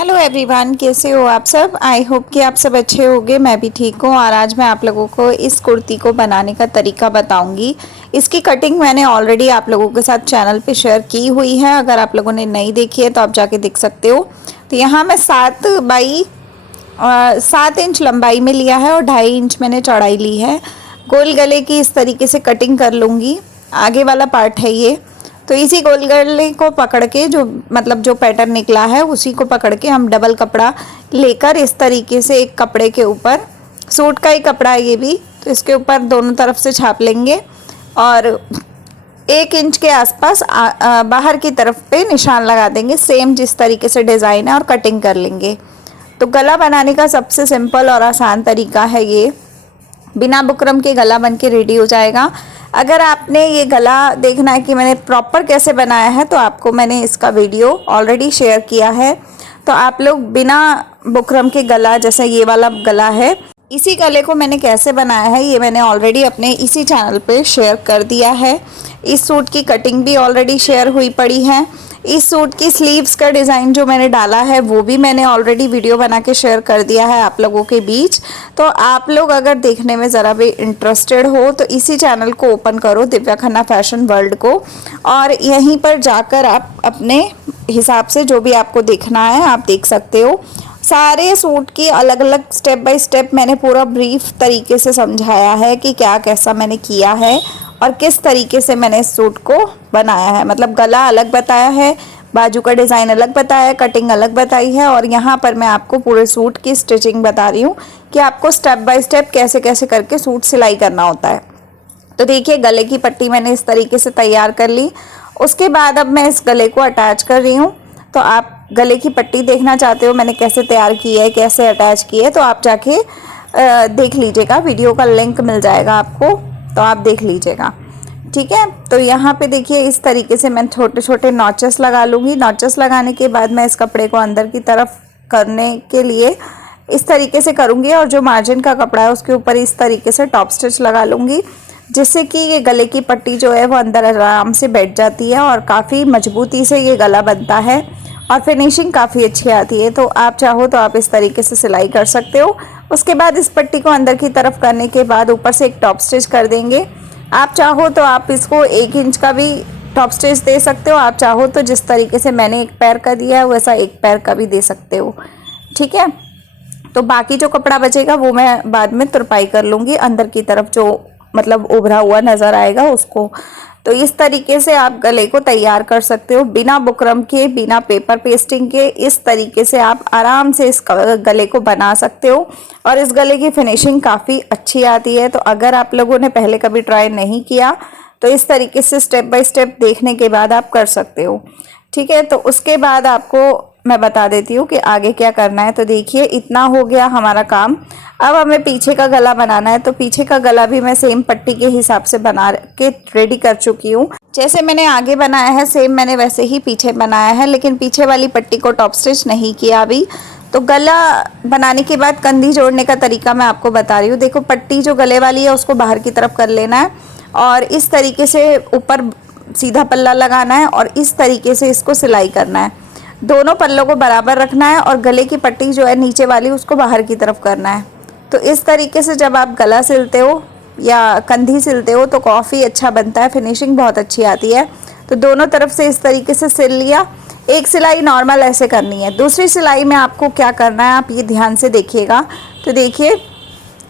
Hello everyone, कैसे हो आप सब। आई होप कि आप सब अच्छे होंगे। मैं भी ठीक हूँ और आज मैं आप लोगों को इस कुर्ती को बनाने का तरीका बताऊंगी। इसकी कटिंग मैंने ऑलरेडी आप लोगों के साथ चैनल पे शेयर की हुई है। अगर आप लोगों ने नहीं देखी है तो आप जाके देख सकते हो। तो यहाँ मैं 7 इंच लंबाई में लिया है और 2.5 इंच मैंने चौड़ाई ली है। गोल गले की इस तरीके से कटिंग कर लूँगी। आगे वाला पार्ट है ये। तो इसी गोल गले को पकड़ के जो पैटर्न निकला है उसी को पकड़ के हम डबल कपड़ा लेकर इस तरीके से एक कपड़े के ऊपर, सूट का ही कपड़ा है ये भी, तो इसके ऊपर दोनों तरफ से छाप लेंगे और 1 इंच के आसपास बाहर की तरफ पे निशान लगा देंगे। सेम जिस तरीके से डिज़ाइन है और कटिंग कर लेंगे। तो गला बनाने का सबसे सिंपल और आसान तरीका है ये। बिना बुकरम के गला बन के रेडी हो जाएगा। अगर आपने ये गला देखना है कि मैंने प्रॉपर कैसे बनाया है तो आपको मैंने इसका वीडियो ऑलरेडी शेयर किया है। तो आप लोग बिना बुकरम के गला, जैसे ये वाला गला है, इसी गले को मैंने कैसे बनाया है ये मैंने ऑलरेडी अपने इसी चैनल पे शेयर कर दिया है। इस सूट की कटिंग भी ऑलरेडी शेयर हुई पड़ी है। इस सूट की स्लीव्स का डिज़ाइन जो मैंने डाला है वो भी मैंने ऑलरेडी वीडियो बना के शेयर कर दिया है आप लोगों के बीच। तो आप लोग अगर देखने में ज़रा भी इंटरेस्टेड हो तो इसी चैनल को ओपन करो, दिव्या खन्ना फैशन वर्ल्ड को, और यहीं पर जाकर आप अपने हिसाब से जो भी आपको देखना है आप देख सकते हो। सारे सूट की अलग अलग स्टेप बाय स्टेप मैंने पूरा ब्रीफ तरीके से समझाया है कि क्या कैसा मैंने किया है और किस तरीके से मैंने इस सूट को बनाया है। मतलब गला अलग बताया है, बाजू का डिज़ाइन अलग बताया है, कटिंग अलग बताई है, और यहाँ पर मैं आपको पूरे सूट की स्टिचिंग बता रही हूँ कि आपको स्टेप बाय स्टेप कैसे कैसे करके सूट सिलाई करना होता है। तो देखिए, गले की पट्टी मैंने इस तरीके से तैयार कर ली। उसके बाद अब मैं इस गले को अटैच कर रही हूँ। तो आप गले की पट्टी देखना चाहते हो मैंने कैसे तैयार की है, कैसे अटैच की है, तो आप जाके देख लीजिएगा। वीडियो का लिंक मिल जाएगा आपको, तो आप देख लीजिएगा, ठीक है। तो यहाँ पे देखिए, इस तरीके से मैं छोटे छोटे नॉचेस लगा लूँगी। नॉचेस लगाने के बाद मैं इस कपड़े को अंदर की तरफ करने के लिए इस तरीके से करूँगी और जो मार्जिन का कपड़ा है उसके ऊपर इस तरीके से टॉप स्टिच लगा लूँगी, जिससे कि ये गले की पट्टी जो है वो अंदर आराम से बैठ जाती है और काफ़ी मजबूती से ये गला बनता है और फिनिशिंग काफ़ी अच्छी आती है। तो आप चाहो तो आप इस तरीके से सिलाई कर सकते हो। उसके बाद इस पट्टी को अंदर की तरफ करने के बाद ऊपर से एक टॉप स्टिच कर देंगे। आप चाहो तो आप इसको 1 इंच का भी टॉप स्टिच दे सकते हो। आप चाहो तो जिस तरीके से मैंने एक पैर का दिया है वैसा एक पैर का भी दे सकते हो, ठीक है। तो बाकी जो कपड़ा बचेगा वो मैं बाद में तुरपाई कर लूँगी, अंदर की तरफ जो मतलब उभरा हुआ नज़र आएगा उसको। तो इस तरीके से आप गले को तैयार कर सकते हो बिना बुकरम के, बिना पेपर पेस्टिंग के। इस तरीके से आप आराम से इस गले को बना सकते हो और इस गले की फिनिशिंग काफ़ी अच्छी आती है। तो अगर आप लोगों ने पहले कभी ट्राई नहीं किया तो इस तरीके से स्टेप बाय स्टेप देखने के बाद आप कर सकते हो, ठीक है। तो उसके बाद आपको मैं बता देती हूँ कि आगे क्या करना है। तो देखिए, इतना हो गया हमारा काम। अब हमें पीछे का गला बनाना है। तो पीछे का गला भी मैं सेम पट्टी के हिसाब से बना के रेडी कर चुकी हूँ। जैसे मैंने आगे बनाया है सेम मैंने वैसे ही पीछे बनाया है, लेकिन पीछे वाली पट्टी को टॉप स्टिच नहीं किया अभी। तो गला बनाने के बाद कंधी जोड़ने का तरीका मैं आपको बता रही हूँ। देखो, पट्टी जो गले वाली है उसको बाहर की तरफ कर लेना है और इस तरीके से ऊपर सीधा पल्ला लगाना है और इस तरीके से इसको सिलाई करना है। दोनों पल्लों को बराबर रखना है और गले की पट्टी जो है नीचे वाली उसको बाहर की तरफ करना है। तो इस तरीके से जब आप गला सिलते हो या कंधी सिलते हो तो काफ़ी अच्छा बनता है, फिनिशिंग बहुत अच्छी आती है। तो दोनों तरफ से इस तरीके से सिल लिया। एक सिलाई नॉर्मल ऐसे करनी है। दूसरी सिलाई में आपको क्या करना है आप ये ध्यान से देखिएगा। तो देखिए,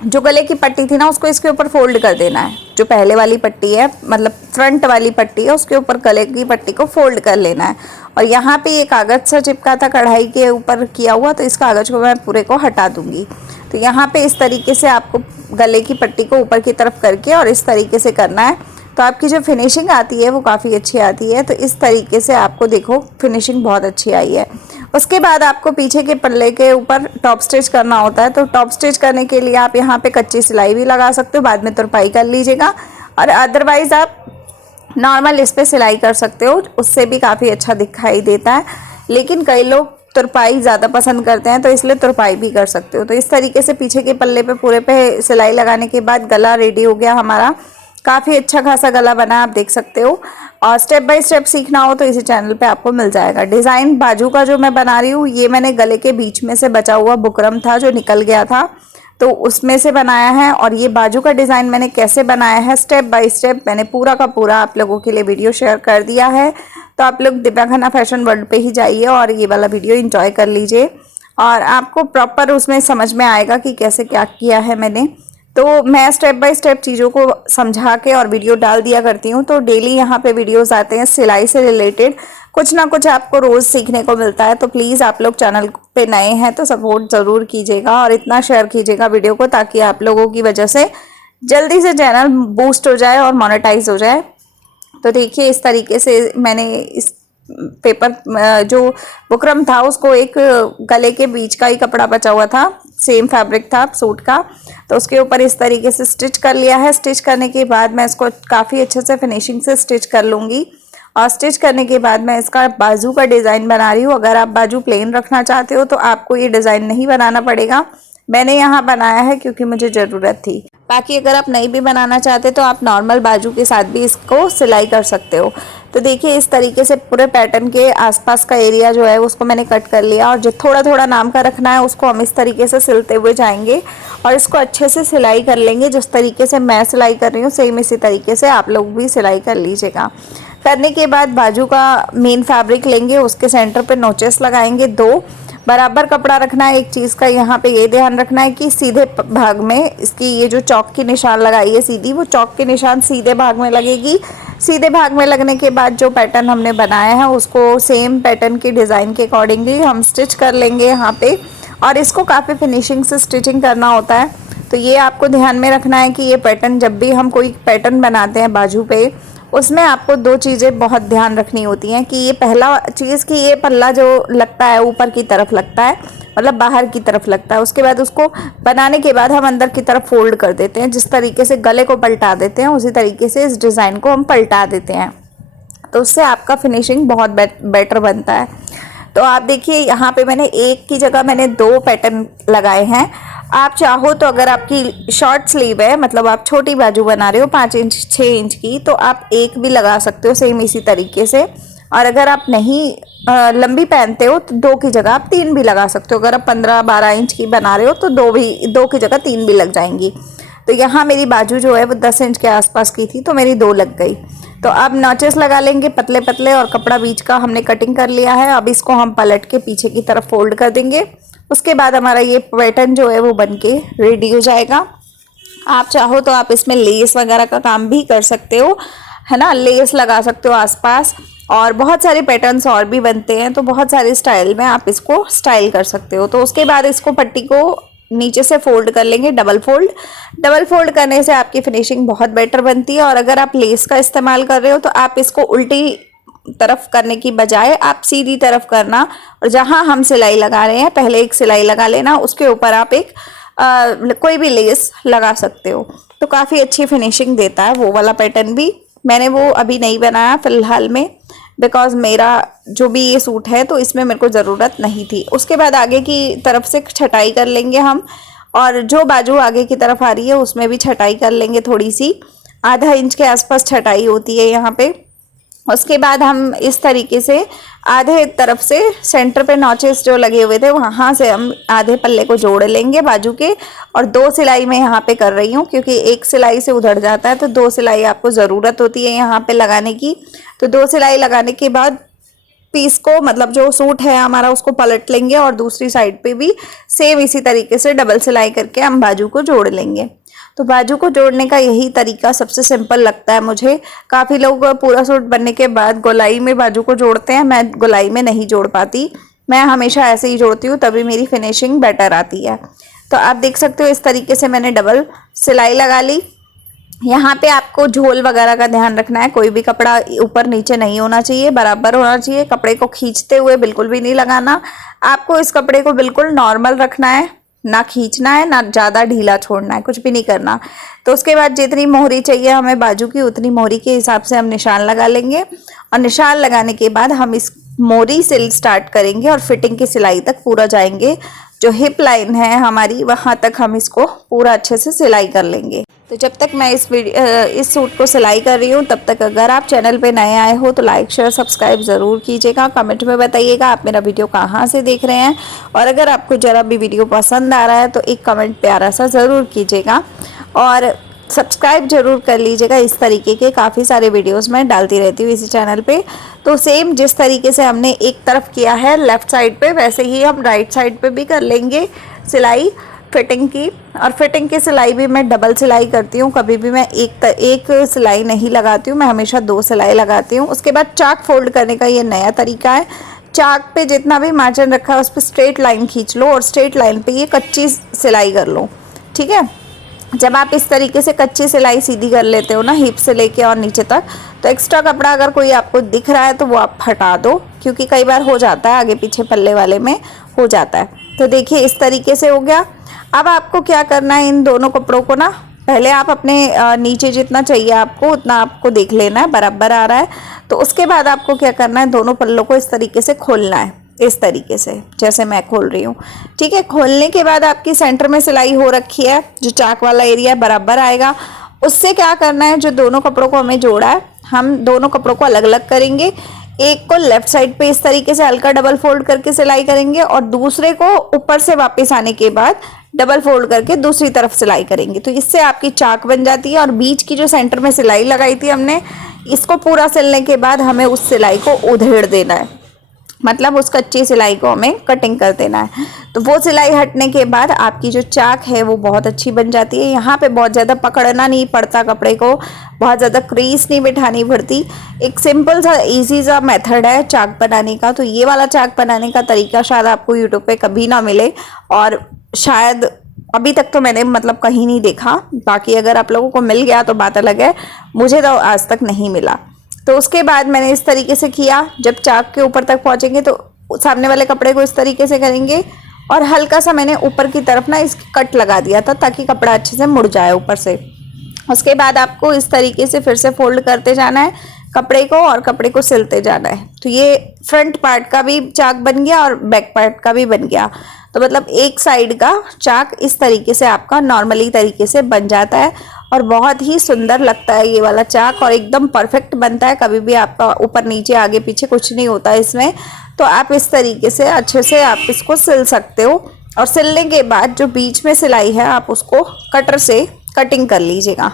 जो गले की पट्टी थी ना उसको इसके ऊपर फोल्ड कर देना है। जो पहले वाली पट्टी है, मतलब फ्रंट वाली पट्टी है, उसके ऊपर गले की पट्टी को फोल्ड कर लेना है। और यहाँ पे ये कागज़ सा चिपका था कढ़ाई के ऊपर किया हुआ, तो इस कागज़ को मैं पूरे को हटा दूँगी। तो यहाँ पे इस तरीके से आपको गले की पट्टी को ऊपर की तरफ करके और इस तरीके से करना है। तो आपकी जो फिनिशिंग आती है वो काफ़ी अच्छी आती है। तो इस तरीके से आपको देखो फिनिशिंग बहुत अच्छी आई है। उसके बाद आपको पीछे के पल्ले के ऊपर टॉप स्टिच करना होता है। तो टॉप स्टिच करने के लिए आप यहाँ पे कच्ची सिलाई भी लगा सकते हो, बाद में तुरपाई कर लीजिएगा, और अदरवाइज़ आप नॉर्मल इस पर सिलाई कर सकते हो, उससे भी काफ़ी अच्छा दिखाई देता है। लेकिन कई लोग तुरपाई ज़्यादा पसंद करते हैं तो इसलिए तुरपाई भी कर सकते हो। तो इस तरीके से पीछे के पल्ले पे पूरे पे सिलाई लगाने के बाद गला रेडी हो गया हमारा। काफ़ी अच्छा खासा गला बना, आप देख सकते हो। और स्टेप बाय स्टेप सीखना हो तो इसी चैनल पे आपको मिल जाएगा। डिज़ाइन बाजू का जो मैं बना रही हूँ, ये मैंने गले के बीच में से बचा हुआ बुकरम था जो निकल गया था, तो उसमें से बनाया है। और ये बाजू का डिज़ाइन मैंने कैसे बनाया है स्टेप बाय स्टेप मैंने पूरा का पूरा आप लोगों के लिए वीडियो शेयर कर दिया है। तो आप लोग दिव्या खन्ना फैशन वर्ल्ड पे ही जाइए और ये वाला वीडियो एंजॉय कर लीजिए और आपको प्रॉपर उसमें समझ में आएगा कि कैसे क्या किया है मैंने। तो मैं स्टेप बाय स्टेप चीज़ों को समझा के और वीडियो डाल दिया करती हूँ। तो डेली यहाँ पे वीडियोस आते हैं सिलाई से रिलेटेड, कुछ ना कुछ आपको रोज़ सीखने को मिलता है। तो प्लीज़ आप लोग चैनल पे नए हैं तो सपोर्ट ज़रूर कीजिएगा और इतना शेयर कीजिएगा वीडियो को, ताकि आप लोगों की वजह से जल्दी से चैनल बूस्ट हो जाए और मोनेटाइज हो जाए। तो देखिए इस तरीके से मैंने इस पेपर जो बुकरम था उसको एक गले के बीच का ही कपड़ा बचा हुआ था, सेम फैब्रिक था सूट का, तो उसके ऊपर इस तरीके से स्टिच कर लिया है। स्टिच करने के बाद मैं इसको काफ़ी अच्छे से फिनिशिंग से स्टिच कर लूँगी और स्टिच करने के बाद मैं इसका बाजू का डिज़ाइन बना रही हूँ। अगर आप बाजू प्लेन रखना चाहते हो तो आपको ये डिज़ाइन नहीं बनाना पड़ेगा, मैंने यहाँ बनाया है क्योंकि मुझे ज़रूरत थी। बाकी अगर आप नहीं भी बनाना चाहते तो आप नॉर्मल बाजू के साथ भी इसको सिलाई कर सकते हो। तो देखिए इस तरीके से पूरे पैटर्न के आसपास का एरिया जो है उसको मैंने कट कर लिया और जो थोड़ा थोड़ा नाम का रखना है उसको हम इस तरीके से सिलते हुए जाएंगे और इसको अच्छे से सिलाई कर लेंगे। जिस तरीके से मैं सिलाई कर रही हूँ सेम इसी तरीके से आप लोग भी सिलाई कर लीजिएगा। करने के बाद बाजू का मेन फैब्रिक लेंगे, उसके सेंटर पे नोचेस लगाएंगे, 2 बराबर कपड़ा रखना है। एक चीज़ का यहाँ पे ये ध्यान रखना है कि सीधे भाग में इसकी ये जो चौक की निशान लगाई है सीधी, वो चौक की निशान सीधे भाग में लगेगी। सीधे भाग में लगने के बाद जो पैटर्न हमने बनाया है उसको सेम पैटर्न की डिज़ाइन के अकॉर्डिंगली हम स्टिच कर लेंगे यहाँ पे। और इसको काफ़ी फिनिशिंग से स्टिचिंग करना होता है, तो ये आपको ध्यान में रखना है कि ये पैटर्न जब भी हम कोई पैटर्न बनाते हैं बाजू पे, उसमें आपको 2 चीज़ें बहुत ध्यान रखनी होती हैं कि ये पहला चीज़ कि ये पल्ला जो लगता है ऊपर की तरफ लगता है, मतलब बाहर की तरफ लगता है। उसके बाद उसको बनाने के बाद हम अंदर की तरफ फोल्ड कर देते हैं। जिस तरीके से गले को पलटा देते हैं उसी तरीके से इस डिज़ाइन को हम पलटा देते हैं, तो उससे आपका फिनिशिंग बहुत बेटर बनता है। तो आप देखिए यहाँ पे मैंने एक की जगह मैंने 2 पैटर्न लगाए हैं। आप चाहो तो अगर आपकी शॉर्ट स्लीव है, मतलब आप छोटी बाजू बना रहे हो 5 इंच 6 इंच की, तो आप एक भी लगा सकते हो सेम इसी तरीके से। और अगर आप नहीं लंबी पहनते हो तो 2 की जगह आप 3 भी लगा सकते हो। अगर आप 15-12 इंच की बना रहे हो तो 2 की जगह 3 भी लग जाएंगी। तो यहाँ मेरी बाजू जो है वो 10 इंच के आसपास की थी तो मेरी 2 लग गई। तो अब नॉचेस लगा लेंगे पतले पतले और कपड़ा बीच का हमने कटिंग कर लिया है। अब इसको हम पलट के पीछे की तरफ फोल्ड कर देंगे। उसके बाद हमारा ये पैटर्न जो है वो बनके रेडी हो जाएगा। आप चाहो तो आप इसमें लेस वगैरह का काम भी कर सकते हो, है ना, लेस लगा सकते हो आसपास। और बहुत सारे पैटर्न्स और भी बनते हैं, तो बहुत सारे स्टाइल में आप इसको स्टाइल कर सकते हो। तो उसके बाद इसको पट्टी को नीचे से फोल्ड कर लेंगे, डबल फोल्ड करने से आपकी फिनिशिंग बहुत बेटर बनती है। और अगर आप लेस का इस्तेमाल कर रहे हो तो आप इसको उल्टी तरफ करने की बजाय आप सीधी तरफ करना, और जहां हम सिलाई लगा रहे हैं पहले एक सिलाई लगा लेना, उसके ऊपर आप एक कोई भी लेस लगा सकते हो, तो काफ़ी अच्छी फिनिशिंग देता है वो वाला पैटर्न भी। मैंने वो अभी नहीं बनाया फ़िलहाल में, बिकॉज मेरा जो भी ये सूट है तो इसमें मेरे को ज़रूरत नहीं थी। उसके बाद आगे की तरफ से छटाई कर लेंगे हम, और जो बाजू आगे की तरफ आ रही है उसमें भी छटाई कर लेंगे, थोड़ी सी आधा इंच के आसपास छटाई होती है यहाँ पे। उसके बाद हम इस तरीके से आधे तरफ से सेंटर पे नॉचेस जो लगे हुए थे वहाँ से हम आधे पल्ले को जोड़ लेंगे बाजू के, और 2 सिलाई मैं यहाँ पे कर रही हूँ क्योंकि एक सिलाई से उधड़ जाता है, तो 2 सिलाई आपको ज़रूरत होती है यहाँ पे लगाने की। तो 2 सिलाई लगाने के बाद पीस को, मतलब जो सूट है हमारा, उसको पलट लेंगे और दूसरी साइड पे भी सेम इसी तरीके से डबल सिलाई करके हम बाजू को जोड़ लेंगे। तो बाजू को जोड़ने का यही तरीका सबसे सिंपल लगता है मुझे। काफ़ी लोग पूरा सूट बनने के बाद गोलाई में बाजू को जोड़ते हैं, मैं गोलाई में नहीं जोड़ पाती, मैं हमेशा ऐसे ही जोड़ती हूँ, तभी मेरी फिनिशिंग बेटर आती है। तो आप देख सकते हो इस तरीके से मैंने डबल सिलाई लगा ली। यहाँ पे आपको झोल वगैरह का ध्यान रखना है, कोई भी कपड़ा ऊपर नीचे नहीं होना चाहिए, बराबर होना चाहिए। कपड़े को खींचते हुए बिल्कुल भी नहीं लगाना, आपको इस कपड़े को बिल्कुल नॉर्मल रखना है, ना खींचना है ना ज़्यादा ढीला छोड़ना है, कुछ भी नहीं करना। तो उसके बाद जितनी मोहरी चाहिए हमें बाजू की, उतनी मोहरी के हिसाब से हम निशान लगा लेंगे, और निशान लगाने के बाद हम इस मोहरी से स्टार्ट करेंगे और फिटिंग की सिलाई तक पूरा जाएंगे। जो हिप लाइन है हमारी वहाँ तक हम इसको पूरा अच्छे से सिलाई कर लेंगे। तो जब तक मैं इस सूट को सिलाई कर रही हूँ तब तक अगर आप चैनल पे नए आए हो तो लाइक शेयर सब्सक्राइब ज़रूर कीजिएगा। कमेंट में बताइएगा आप मेरा वीडियो कहाँ से देख रहे हैं, और अगर आपको ज़रा भी वीडियो पसंद आ रहा है तो एक कमेंट प्यारा सा ज़रूर कीजिएगा और सब्सक्राइब जरूर कर लीजिएगा। इस तरीके के काफ़ी सारे वीडियोस मैं डालती रहती हूँ इसी चैनल पे। तो सेम जिस तरीके से हमने एक तरफ किया है लेफ़्ट साइड पे, वैसे ही हम राइट साइड पे भी कर लेंगे सिलाई फिटिंग की। और फिटिंग की सिलाई भी मैं डबल सिलाई करती हूँ, कभी भी मैं एक सिलाई नहीं लगाती हूँ, मैं हमेशा 2 सिलाई लगाती हूँ। उसके बाद चाक फोल्ड करने का ये नया तरीका है। चाक पे जितना भी मार्जिन रखा है उस पर स्ट्रेट लाइन खींच लो और स्ट्रेट लाइन पे ये कच्ची सिलाई कर लो, ठीक है। जब आप इस तरीके से कच्ची सिलाई सीधी कर लेते हो ना हिप से लेके और नीचे तक, तो एक्स्ट्रा कपड़ा अगर कोई आपको दिख रहा है तो वो आप हटा दो, क्योंकि कई बार हो जाता है आगे पीछे पल्ले वाले में हो जाता है। तो देखिए इस तरीके से हो गया। अब आपको क्या करना है, इन दोनों कपड़ों को ना पहले आप अपने नीचे जितना चाहिए आपको उतना आपको देख लेना है बराबर आ रहा है। तो उसके बाद आपको क्या करना है, दोनों पल्लों को इस तरीके से खोलना है, इस तरीके से जैसे मैं खोल रही हूँ, ठीक है। खोलने के बाद आपकी सेंटर में सिलाई हो रखी है, जो चाक वाला एरिया बराबर आएगा। उससे क्या करना है, जो दोनों कपड़ों को हमें जोड़ा है हम दोनों कपड़ों को अलग अलग करेंगे। एक को लेफ्ट साइड पे इस तरीके से हल्का डबल फोल्ड करके सिलाई करेंगे और दूसरे को ऊपर से वापस आने के बाद डबल फोल्ड करके दूसरी तरफ सिलाई करेंगे। तो इससे आपकी चाक बन जाती है। और बीच की जो सेंटर में सिलाई लगाई थी हमने, इसको पूरा सिलने के बाद हमें उस सिलाई को उधेड़ देना है, मतलब उस कच्ची सिलाई को हमें कटिंग कर देना है। तो वो सिलाई हटने के बाद आपकी जो चाक है वो बहुत अच्छी बन जाती है। यहाँ पे बहुत ज़्यादा पकड़ना नहीं पड़ता कपड़े को, बहुत ज़्यादा क्रीज नहीं बिठानी पड़ती। एक सिंपल सा इजी सा मेथड है चाक बनाने का। तो ये वाला चाक बनाने का तरीका शायद आपको यूट्यूब पे कभी ना मिले, और शायद अभी तक तो मैंने मतलब कहीं नहीं देखा। बाकी अगर आप लोगों को मिल गया तो बात अलग है, मुझे तो आज तक नहीं मिला। तो उसके बाद मैंने इस तरीके से किया। जब चाक के ऊपर तक पहुंचेंगे तो सामने वाले कपड़े को इस तरीके से करेंगे और हल्का सा मैंने ऊपर की तरफ ना इस कट लगा दिया था ताकि कपड़ा अच्छे से मुड़ जाए ऊपर से। उसके बाद आपको इस तरीके से फिर से फोल्ड करते जाना है कपड़े को और कपड़े को सिलते जाना है। तो ये फ्रंट पार्ट का भी चाक बन गया और बैक पार्ट का भी बन गया। तो मतलब एक साइड का चाक इस तरीके से आपका नॉर्मली तरीके से बन जाता है और बहुत ही सुंदर लगता है ये वाला चाक, और एकदम परफेक्ट बनता है। कभी भी आपका ऊपर नीचे आगे पीछे कुछ नहीं होता है इसमें। तो आप इस तरीके से अच्छे से आप इसको सिल सकते हो। और सिलने के बाद जो बीच में सिलाई है आप उसको कटर से कटिंग कर लीजिएगा।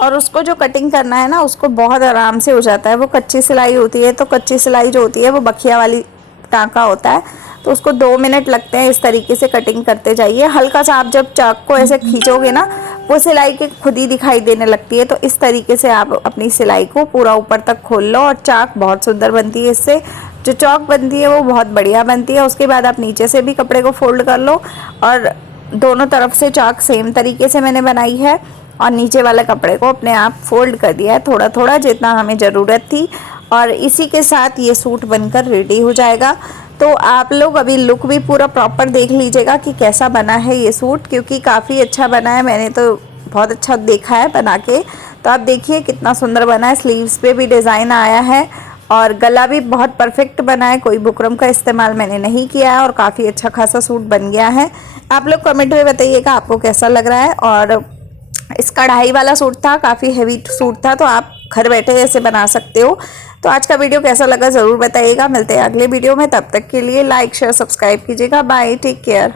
और उसको जो कटिंग करना है ना उसको बहुत आराम से हो जाता है। वो कच्ची सिलाई होती है, तो कच्ची सिलाई जो होती है वो बखिया वाली टाँका होता है, तो उसको 2 मिनट लगते हैं। इस तरीके से कटिंग करते जाइए। हल्का सा आप जब चाक को ऐसे खींचोगे ना वो सिलाई के खुद ही दिखाई देने लगती है। तो इस तरीके से आप अपनी सिलाई को पूरा ऊपर तक खोल लो और चाक बहुत सुंदर बनती है। इससे जो चौक बनती है वो बहुत बढ़िया बनती है। उसके बाद आप नीचे से भी कपड़े को फोल्ड कर लो और दोनों तरफ से चाक सेम तरीके से मैंने बनाई है और नीचे वाले कपड़े को अपने आप फोल्ड कर दिया है थोड़ा थोड़ा जितना हमें ज़रूरत थी। और इसी के साथ ये सूट बनकर रेडी हो जाएगा। तो आप लोग अभी लुक भी पूरा प्रॉपर देख लीजिएगा कि कैसा बना है ये सूट, क्योंकि काफ़ी अच्छा बना है। मैंने तो बहुत अच्छा देखा है बना के। तो आप देखिए कितना सुंदर बना है। स्लीव्स पे भी डिज़ाइन आया है और गला भी बहुत परफेक्ट बना है। कोई बुकरम का इस्तेमाल मैंने नहीं किया है और काफ़ी अच्छा खासा सूट बन गया है। आप लोग कमेंट में बताइएगा आपको कैसा लग रहा है। और इस कढ़ाई वाला सूट था, काफ़ी हैवी सूट था, तो आप घर बैठे ऐसे बना सकते हो। तो आज का वीडियो कैसा लगा ज़रूर बताइएगा। मिलते हैं अगले वीडियो में, तब तक के लिए लाइक शेयर सब्सक्राइब कीजिएगा। Bye, take care.